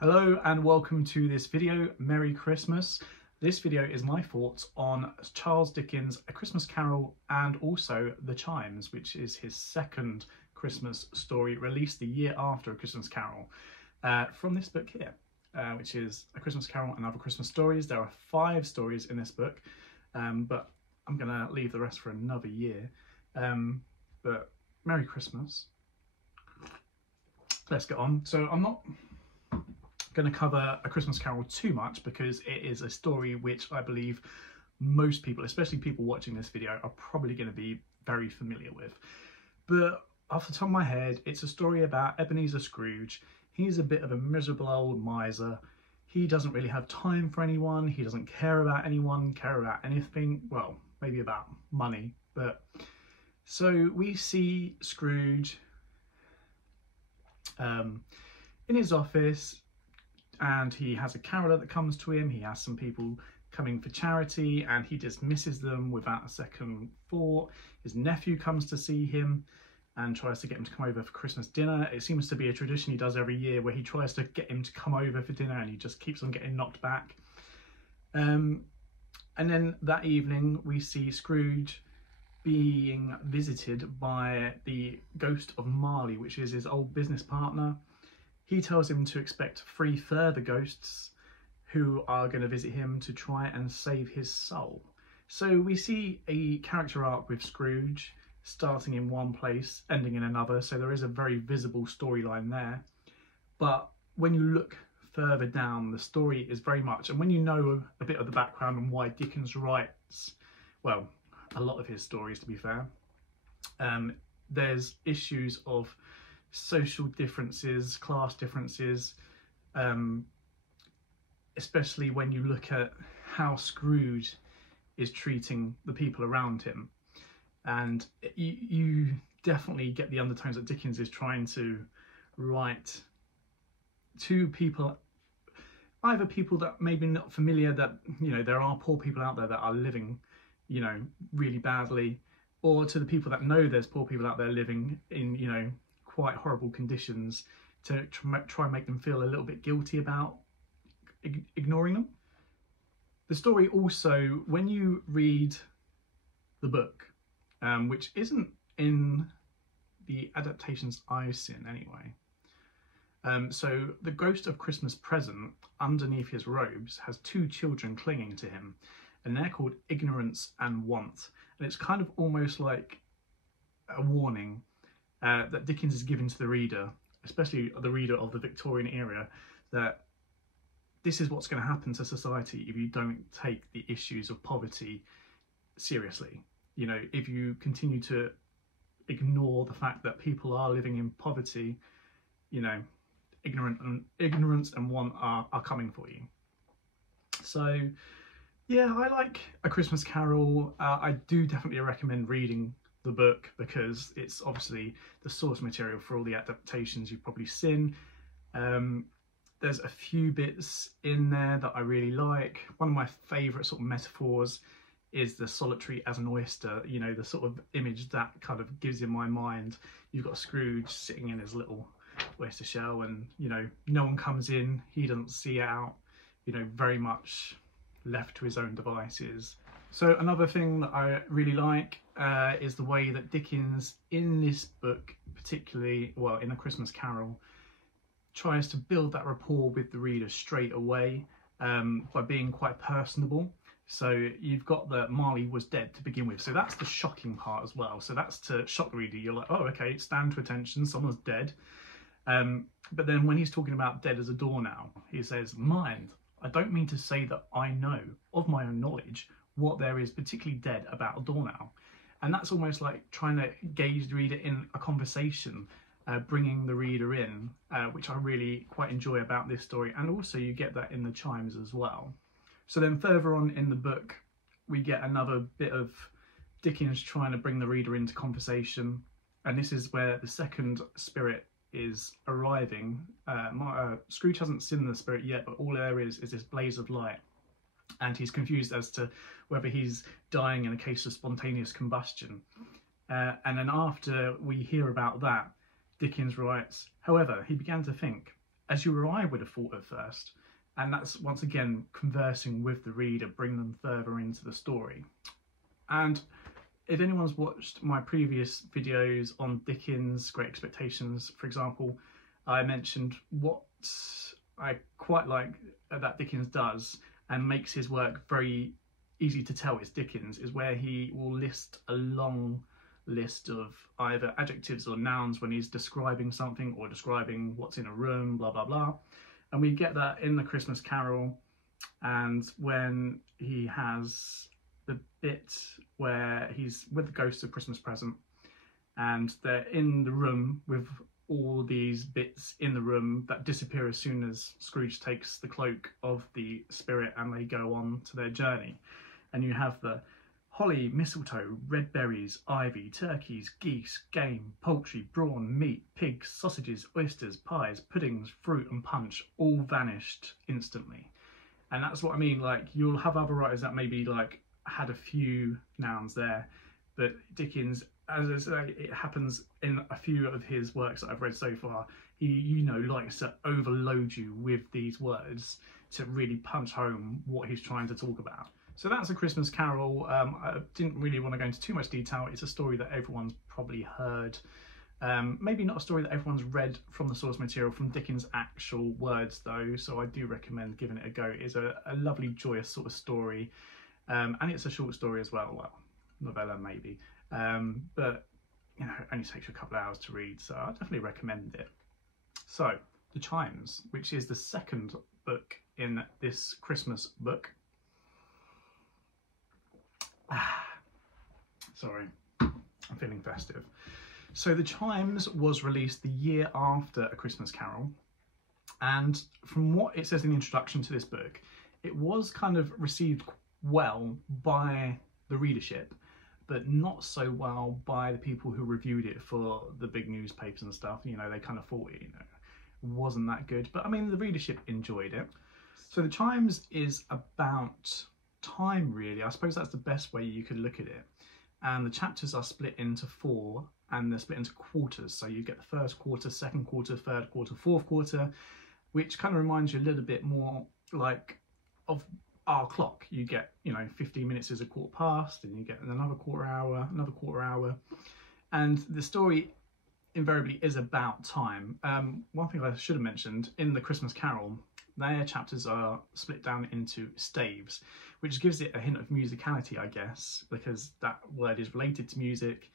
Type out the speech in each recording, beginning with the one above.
Hello and welcome to this video. Merry Christmas. This video is my thoughts on Charles Dickens' A Christmas Carol and also The Chimes, which is his second Christmas story released the year after A Christmas Carol, from this book here, which is A Christmas Carol and Other Christmas Stories. There are 5 stories in this book, but I'm going to leave the rest for another year. But Merry Christmas. Let's get on. So I'm not going to cover A Christmas Carol too much because it is a story which I believe most people, especially people watching this video, are probably going to be very familiar with. But off the top of my head, it's a story about Ebenezer Scrooge. He's a bit of a miserable old miser. He doesn't really have time for anyone. He doesn't care about anyone, care about anything. Well, maybe about money. But so we see Scrooge in his office, and he has a caroller that comes to him. He has some people coming for charity and he dismisses them without a second thought. His nephew comes to see him and tries to get him to come over for Christmas dinner. It seems to be a tradition he does every year where he tries to get him to come over for dinner and he just keeps on getting knocked back. And then that evening we see Scrooge being visited by the ghost of Marley, which is his old business partner. He tells him to expect 3 further ghosts who are going to visit him to try and save his soul. So we see a character arc with Scrooge, starting in one place, ending in another. So there is a very visible storyline there. But when you look further down, the story is very much, and when you know a bit of the background and why Dickens writes, well, a lot of his stories to be fair, there's issues of social differences, class differences, especially when you look at how Scrooge is treating the people around him. And you definitely get the undertones that Dickens is trying to write to people, either people that maybe not familiar that, you know, there are poor people out there that are living, you know, really badly, or to the people that know there's poor people out there living in, you know, quite horrible conditions, to try and make them feel a little bit guilty about ignoring them. The story also, when you read the book, which isn't in the adaptations I've seen anyway, so the ghost of Christmas Present underneath his robes has 2 children clinging to him, and they're called Ignorance and Want, and it's kind of almost like a warning that Dickens is giving to the reader, especially the reader of the Victorian era, that this is what's going to happen to society if you don't take the issues of poverty seriously. You know, if you continue to ignore the fact that people are living in poverty, you know, ignorance and want are coming for you. So yeah, I like A Christmas Carol. I do definitely recommend reading the book because it's obviously the source material for all the adaptations you've probably seen. There's a few bits in there that I really like. One of my favourite sort of metaphors is the solitary as an oyster, you know, the sort of image that kind of gives in my mind. You've got Scrooge sitting in his little oyster shell and, you know, no one comes in, he doesn't see out, you know, very much left to his own devices. So another thing that I really like is the way that Dickens in this book, particularly, well, in A Christmas Carol, tries to build that rapport with the reader straight away by being quite personable. So you've got that Marley was dead to begin with, so that's the shocking part as well. So that's to shock the reader. You're like, oh, okay, stand to attention, someone's dead. But then when he's talking about dead as a door now, he says, mind, I don't mean to say that I know of my own knowledge what there is particularly dead about a doornail. And that's almost like trying to gauge the reader in a conversation, bringing the reader in, which I really quite enjoy about this story. And also you get that in the Chimes as well. So then further on in the book, we get another bit of Dickens trying to bring the reader into conversation. And this is where the second spirit is arriving. Scrooge hasn't seen the spirit yet, but all there is this blaze of light. And he's confused as to whether he's dying in a case of spontaneous combustion. And then after we hear about that, Dickens writes, however, he began to think, as you or I would have thought at first. And that's once again conversing with the reader, bring them further into the story. And if anyone's watched my previous videos on Dickens, Great Expectations, for example, I mentioned what I quite like that Dickens does and makes his work very easy to tell it's Dickens, is where he will list a long list of either adjectives or nouns when he's describing something or describing what's in a room, blah, blah, blah. And we get that in the Christmas Carol, and when he has the bit where he's with the ghost of Christmas Present and they're in the room with all these bits in the room that disappear as soon as Scrooge takes the cloak of the spirit and they go on to their journey. And you have the holly, mistletoe, red berries, ivy, turkeys, geese, game, poultry, brawn, meat, pigs, sausages, oysters, pies, puddings, fruit and punch all vanished instantly. And that's what I mean, like you'll have other writers that maybe like had a few nouns there, but Dickens, as I say, it happens in a few of his works that I've read so far. He, you know, likes to overload you with these words to really punch home what he's trying to talk about. So that's A Christmas Carol. I didn't really want to go into too much detail. It's a story that everyone's probably heard. Maybe not a story that everyone's read from the source material, from Dickens' actual words though, so I do recommend giving it a go. It's a lovely, joyous sort of story, and it's a short story as well novella maybe, but you know, it only takes you a couple of hours to read, so I definitely recommend it. So, The Chimes, which is the second book in this Christmas book. Sorry, I'm feeling festive. So The Chimes was released the year after A Christmas Carol, and from what it says in the introduction to this book, it was kind of received well by the readership, but not so well by the people who reviewed it for the big newspapers and stuff. You know, they kind of thought it, you know, wasn't that good, but I mean, the readership enjoyed it. So The Chimes is about time, really. I suppose that's the best way you could look at it. And the chapters are split into 4, and they're split into quarters. So you get the first quarter, second quarter, third quarter, fourth quarter, which kind of reminds you a little bit more like of our clock. You get, you know, 15 minutes is a quarter past, and you get another quarter hour, and the story invariably is about time. One thing I should have mentioned, in the Christmas Carol, their chapters are split down into staves, which gives it a hint of musicality, I guess, because that word is related to music.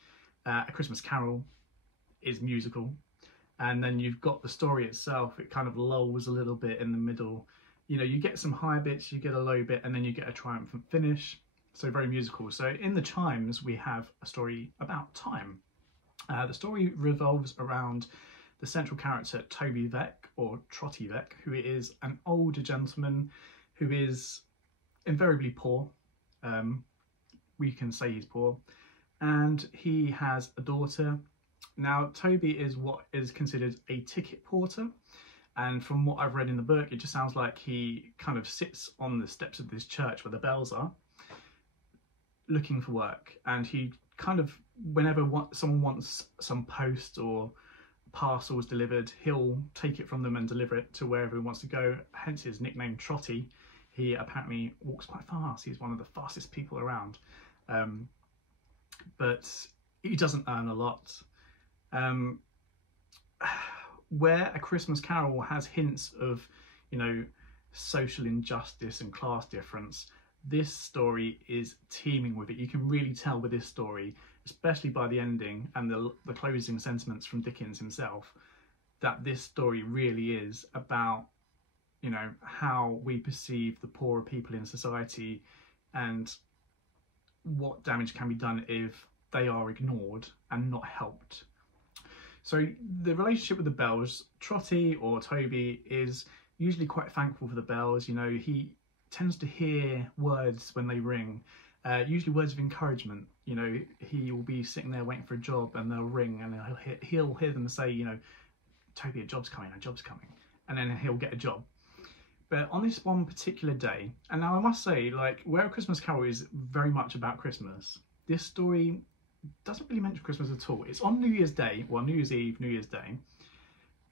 A Christmas Carol is musical, and then you've got the story itself. It kind of lulls a little bit in the middle. You know, you get some high bits, you get a low bit, and then you get a triumphant finish. So very musical. So in The Chimes, we have a story about time. The story revolves around the central character Toby Veck, or Trotty Veck, who is an older gentleman who is invariably poor. We can say he's poor, and he has a daughter. Now Toby is what is considered a ticket porter, and from what I've read in the book, it just sounds like he kind of sits on the steps of this church where the bells are, looking for work, and he kind of, whenever someone wants some post or parcels delivered, he'll take it from them and deliver it to wherever he wants to go, hence his nickname Trotty. He apparently walks quite fast. He's one of the fastest people around, but he doesn't earn a lot. Where A Christmas Carol has hints of, you know, social injustice and class difference, this story is teeming with it. You can really tell with this story, especially by the ending and the closing sentiments from Dickens himself, that this story really is about, you know, how we perceive the poorer people in society and what damage can be done if they are ignored and not helped. So the relationship with the bells, Trotty or Toby is usually quite thankful for the bells. You know, he tends to hear words when they ring, usually words of encouragement. You know, he will be sitting there waiting for a job and they'll ring, and he'll hear them say, you know, Toby, a job's coming, and then he'll get a job. But on this one particular day, and now I must say, like, where A Christmas Carol is very much about Christmas, this story doesn't really mention Christmas at all. It's on New Year's Day, well, New Year's Eve, New Year's Day,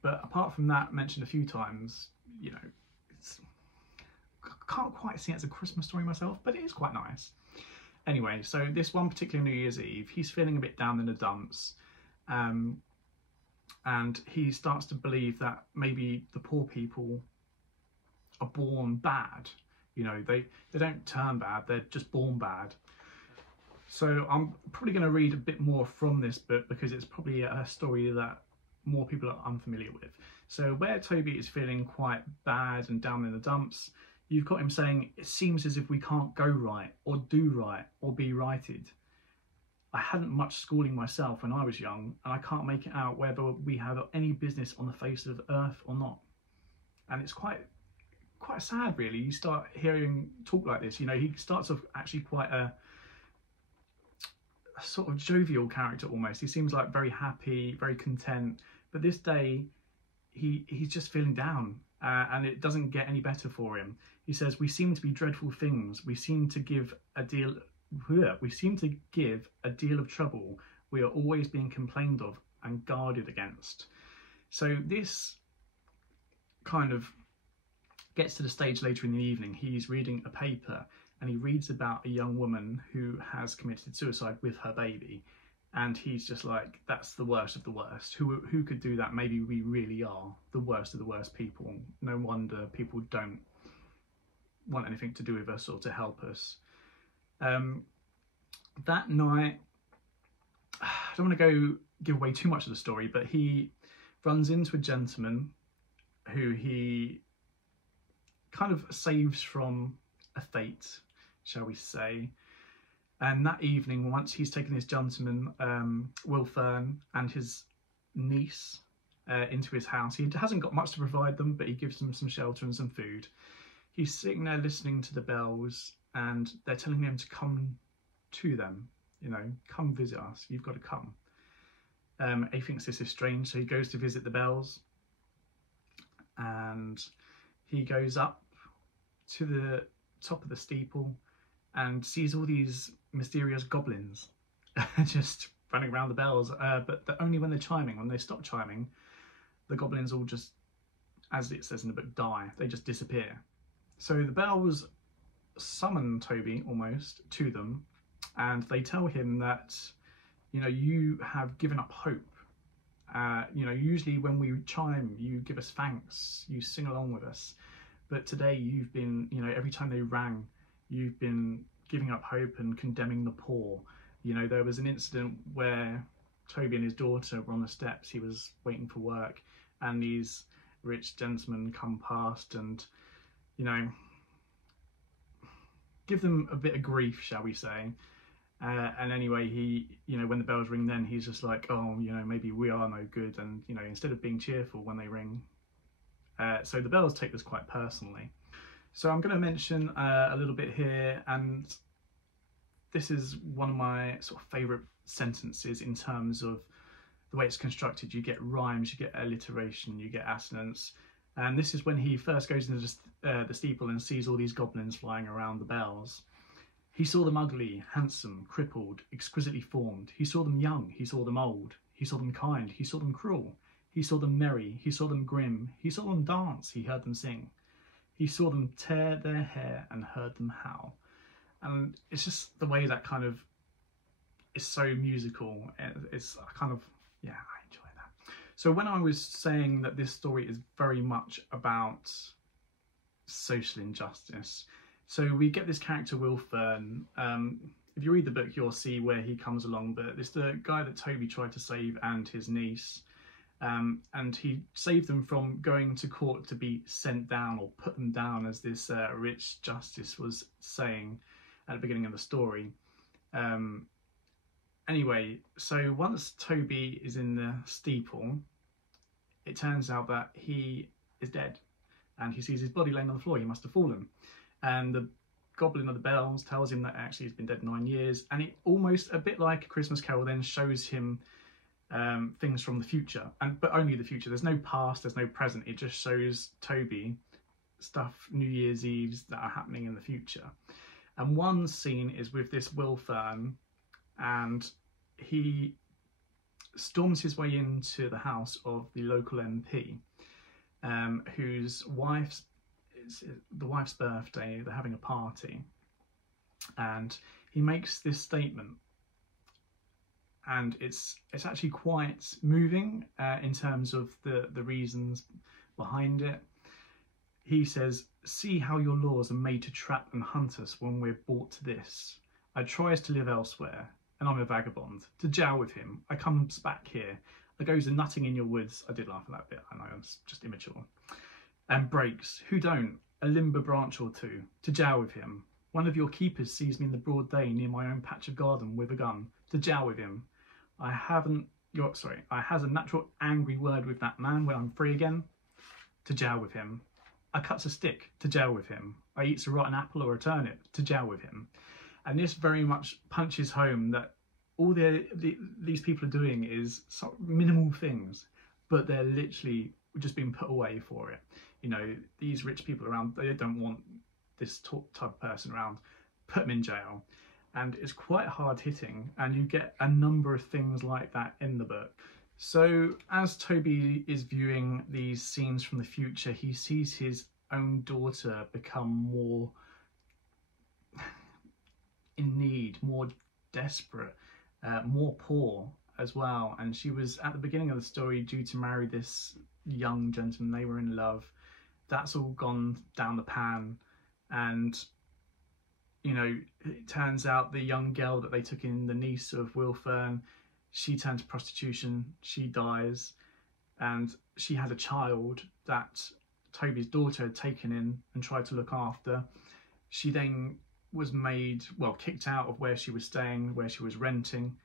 But apart from that, mentioned a few times, you know, I can't quite see it as a Christmas story myself, but it is quite nice. Anyway, so this one particular New Year's Eve, he's feeling a bit down in the dumps, and he starts to believe that maybe the poor people are born bad. You know, they don't turn bad, they're just born bad. So I'm probably going to read a bit more from this book because it's probably a story that more people are unfamiliar with. So where Toby is feeling quite bad and down in the dumps, you've got him saying, it seems as if we can't go right or do right or be righted. I hadn't much schooling myself when I was young, and I can't make it out whether we have any business on the face of earth or not. And it's quite sad, really. You start hearing talk like this. You know, he starts off actually quite a sort of jovial character almost. He seems like very happy, very content. But this day, he's just feeling down, and it doesn't get any better for him. He says, "We seem to be dreadful things. We seem to give a deal of trouble. We are always being complained of and guarded against." So this kind of gets to the stage later in the evening. He's reading a paper and he reads about a young woman who has committed suicide with her baby. And he's just like, that's the worst of the worst. Who could do that? Maybe we really are the worst of the worst people. No wonder people don't want anything to do with us or to help us. That night, I don't want to give away too much of the story, but he runs into a gentleman who he kind of saves from a fate, shall we say. And that evening, once he's taken this gentleman, Will Fern, and his niece into his house, he hasn't got much to provide them, but he gives them some shelter and some food. He's sitting there listening to the bells, and they're telling him to come to them, you know, come visit us, you've got to come. He thinks this is strange, so he goes to visit the bells, and he goes up to the top of the steeple and sees all these mysterious goblins just running around the bells, but only when they're chiming. When they stop chiming, the goblins all just, as it says in the book, die. They just disappear. So the bells summon Toby almost to them, and they tell him that, you know, you have given up hope. You know, usually when we chime, you give us thanks, you sing along with us. But today you've been, you know, every time they rang, you've been giving up hope and condemning the poor. You know, there was an incident where Toby and his daughter were on the steps. He was waiting for work, and these rich gentlemen come past and, you know, give them a bit of grief, shall we say. And anyway, he, you know, when the bells ring, then he's just like, oh, you know, maybe we are no good. And, you know, instead of being cheerful when they ring. So the bells take this quite personally. So I'm going to mention a little bit here, and this is one of my sort of favourite sentences in terms of the way it's constructed. You get rhymes, you get alliteration, you get assonance. And this is when he first goes into the steeple and sees all these goblins flying around the bells. He saw them ugly, handsome, crippled, exquisitely formed. He saw them young, he saw them old. He saw them kind, he saw them cruel. He saw them merry, he saw them grim. He saw them dance, he heard them sing. He saw them tear their hair and heard them howl. And it's just the way that kind of is so musical. It's kind of, yeah, I enjoy that. So when I was saying that this story is very much about social injustice, so we get this character Will Fern. If you read the book, you'll see where he comes along, but it's the guy that Toby tried to save and his niece. And he saved them from going to court to be sent down, or put them down, as this rich justice was saying at the beginning of the story. Anyway, so once Toby is in the steeple, it turns out that he is dead, and he sees his body laying on the floor. He must have fallen. And the goblin of the bells tells him that actually he's been dead 9 years, and it almost, a bit like A Christmas Carol, then shows him things from the future, but only the future. There's no past, there's no present. It just shows Toby stuff, New Year's Eves that are happening in the future. And one scene is with this Will Fern, and he storms his way into the house of the local MP, whose it's the wife's birthday. They're having a party, and he makes this statement, and it's actually quite moving in terms of the reasons behind it. He says, "See how your laws are made to trap and hunt us when we're brought to this. I tries to live elsewhere, and I'm a vagabond. To jail with him, I comes back here. I goes a nutting in your woods." I did laugh at that bit, I know, it's just immature. "And breaks, who don't, a limber branch or two. To jail with him. One of your keepers sees me in the broad day near my own patch of garden with a gun. To jail with him. I has a natural angry word with that man when I'm free again. To jail with him. I cuts a stick. To jail with him. I eats a rotten apple or a turnip. To jail with him." And this very much punches home that all these people are doing is sort of minimal things, but they're literally just being put away for it. You know, these rich people around, they don't want this type of person around. Put them in jail. And it's quite hard hitting, and you get a number of things like that in the book. So as Toby is viewing these scenes from the future, he sees his own daughter become more in need, more desperate, more poor as well. And she was at the beginning of the story due to marry this young gentleman. They were in love. That's all gone down the pan, and you know, it turns out the young girl that they took in, the niece of Will Fern, she turned to prostitution, she dies, and she had a child that Toby's daughter had taken in and tried to look after. She then was kicked out of where she was staying, where she was renting,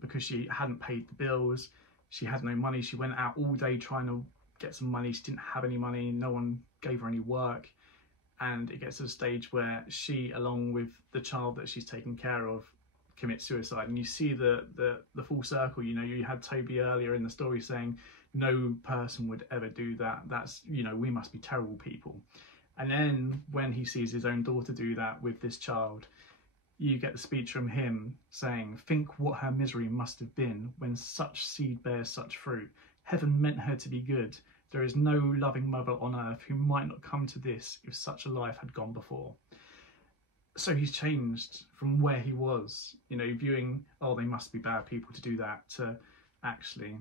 because she hadn't paid the bills. She had no money. She went out all day trying to get some money. She didn't have any money. No one gave her any work. And it gets to the stage where she, along with the child that she's taken care of, commits suicide. And you see the full circle. You know, you had Toby earlier in the story saying no person would ever do that. That's, you know, we must be terrible people. And then when he sees his own daughter do that with this child, you get the speech from him saying, "Think what her misery must have been when such seed bears such fruit. Heaven meant her to be good. There is no loving mother on earth who might not come to this if such a life had gone before." So he's changed from where he was, you know, viewing, oh, they must be bad people to do that, to actually,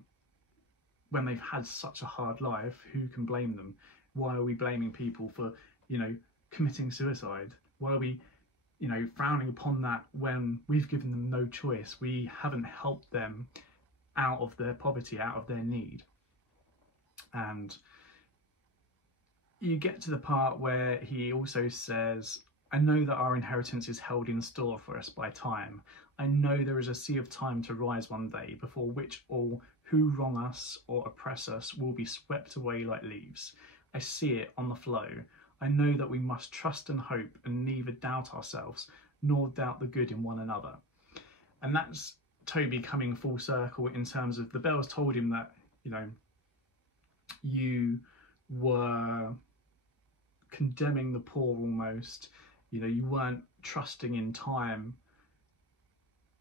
when they've had such a hard life, who can blame them? Why are we blaming people for, you know, committing suicide? Why are we, you know, frowning upon that when we've given them no choice? We haven't helped them out of their poverty, out of their need. And you get to the part where he also says, "I know that our inheritance is held in store for us by time. I know there is a sea of time to rise one day, before which all who wrong us or oppress us will be swept away like leaves. I see it on the flow. I know that we must trust and hope and neither doubt ourselves nor doubt the good in one another." And that's Toby coming full circle in terms of the bells told him that, you know, you were condemning the poor almost, you know, you weren't trusting in time.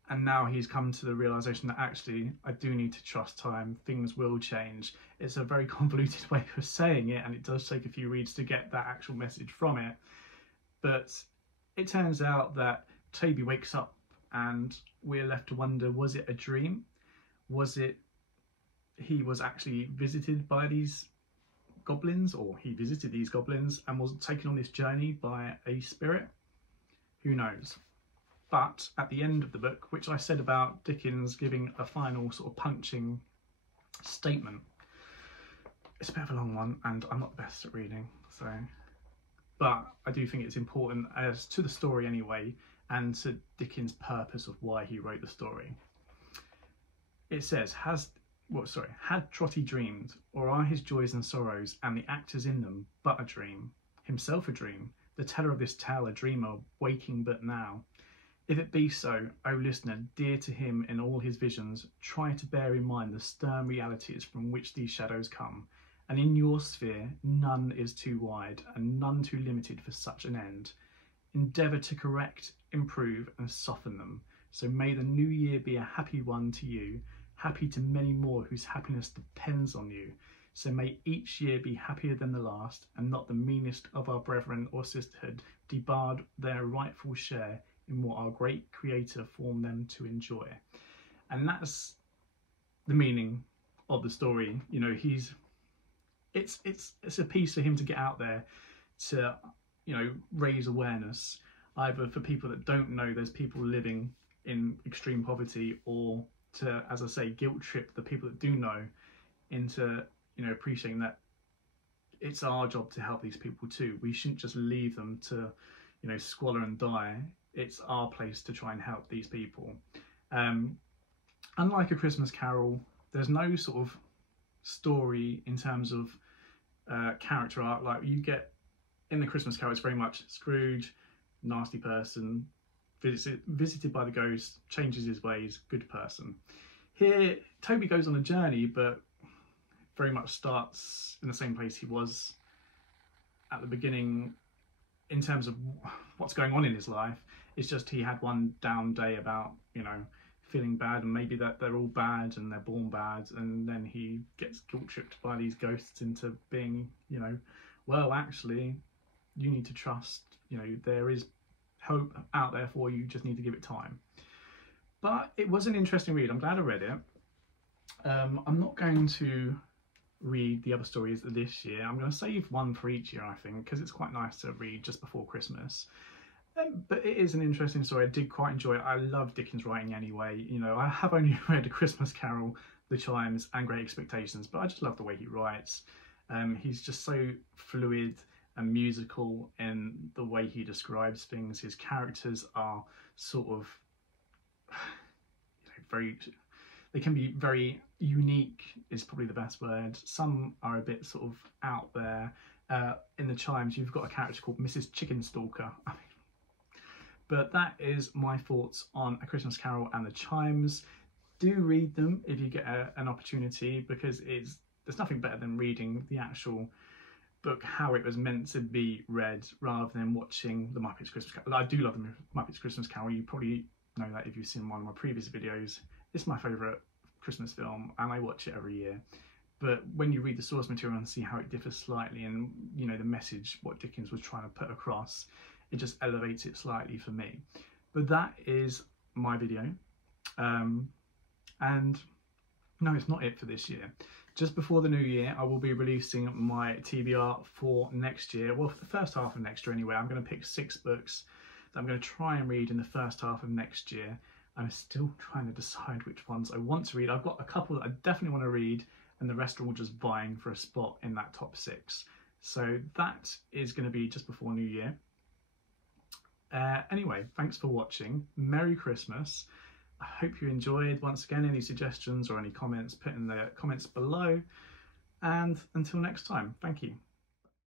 And now he's come to the realization that actually I do need to trust time, things will change. It's a very convoluted way of saying it, and it does take a few reads to get that actual message from it. But it turns out that Toby wakes up and we're left to wonder, was it a dream? Was it he was actually visited by these goblins, or he visited these goblins and was taken on this journey by a spirit? Who knows? But at the end of the book, which I said about Dickens giving a final sort of punching statement, it's a bit of a long one and I'm not the best at reading, so, but I do think it's important as to the story anyway, and to Dickens' purpose of why he wrote the story. It says, had Trotty dreamed, or are his joys and sorrows and the actors in them but a dream, himself a dream, the teller of this tale a dreamer, waking but now? If it be so, O listener, dear to him in all his visions, try to bear in mind the stern realities from which these shadows come, and in your sphere none is too wide and none too limited for such an end. Endeavour to correct, improve and soften them, so may the new year be a happy one to you, happy to many more whose happiness depends on you. So may each year be happier than the last, and not the meanest of our brethren or sisterhood debarred their rightful share in what our great Creator formed them to enjoy. And that's the meaning of the story. You know, it's a piece for him to get out there to, you know, raise awareness, either for people that don't know there's people living in extreme poverty, or to, as I say, guilt trip the people that do know into, you know, appreciating that it's our job to help these people too. We shouldn't just leave them to, you know, squalor and die. It's our place to try and help these people. Unlike A Christmas Carol, there's no sort of story in terms of character arc like you get in The Christmas Carol. It's very much Scrooge, nasty person, visited by the ghost, changes his ways, good person. Here, Toby goes on a journey, but very much starts in the same place he was at the beginning in terms of what's going on in his life. It's just he had one down day about, you know, feeling bad, and maybe that they're all bad and they're born bad, and then he gets guilt tripped by these ghosts into being, you know, well, actually, you need to trust, you know, there is hope out there for you, you just need to give it time. But it was an interesting read. I'm glad I read it. I'm not going to read the other stories this year. I'm going to save one for each year, I think, because it's quite nice to read just before Christmas. But it is an interesting story. I did quite enjoy it. I love Dickens writing anyway. You know, I have only read A Christmas Carol, The Chimes and Great Expectations, but I just love the way he writes. He's just so fluid and musical in the way he describes things. His characters are sort of, you know, they can be very unique is probably the best word. Some are a bit sort of out there. In The Chimes, you've got a character called Mrs. Chickenstalker. But that is my thoughts on A Christmas Carol and The Chimes. Do read them if you get an opportunity, because there's nothing better than reading the actual book how it was meant to be read, rather than watching the Muppets Christmas Carol. I do love the Muppets Christmas Carol. You probably know that if you've seen one of my previous videos. It's my favourite Christmas film and I watch it every year. But when you read the source material and see how it differs slightly, and, you know, the message, what Dickens was trying to put across, it just elevates it slightly for me. But that is my video. And no, it's not it for this year. Just before the new year, I will be releasing my TBR for next year. Well, for the first half of next year anyway. I'm going to pick 6 books that I'm going to try and read in the first half of next year. I'm still trying to decide which ones I want to read. I've got a couple that I definitely want to read, and the rest are all just vying for a spot in that top 6. So that is going to be just before New Year. Anyway, thanks for watching. Merry Christmas. I hope you enjoyed. Once again, any suggestions or any comments, put in the comments below. And until next time, thank you.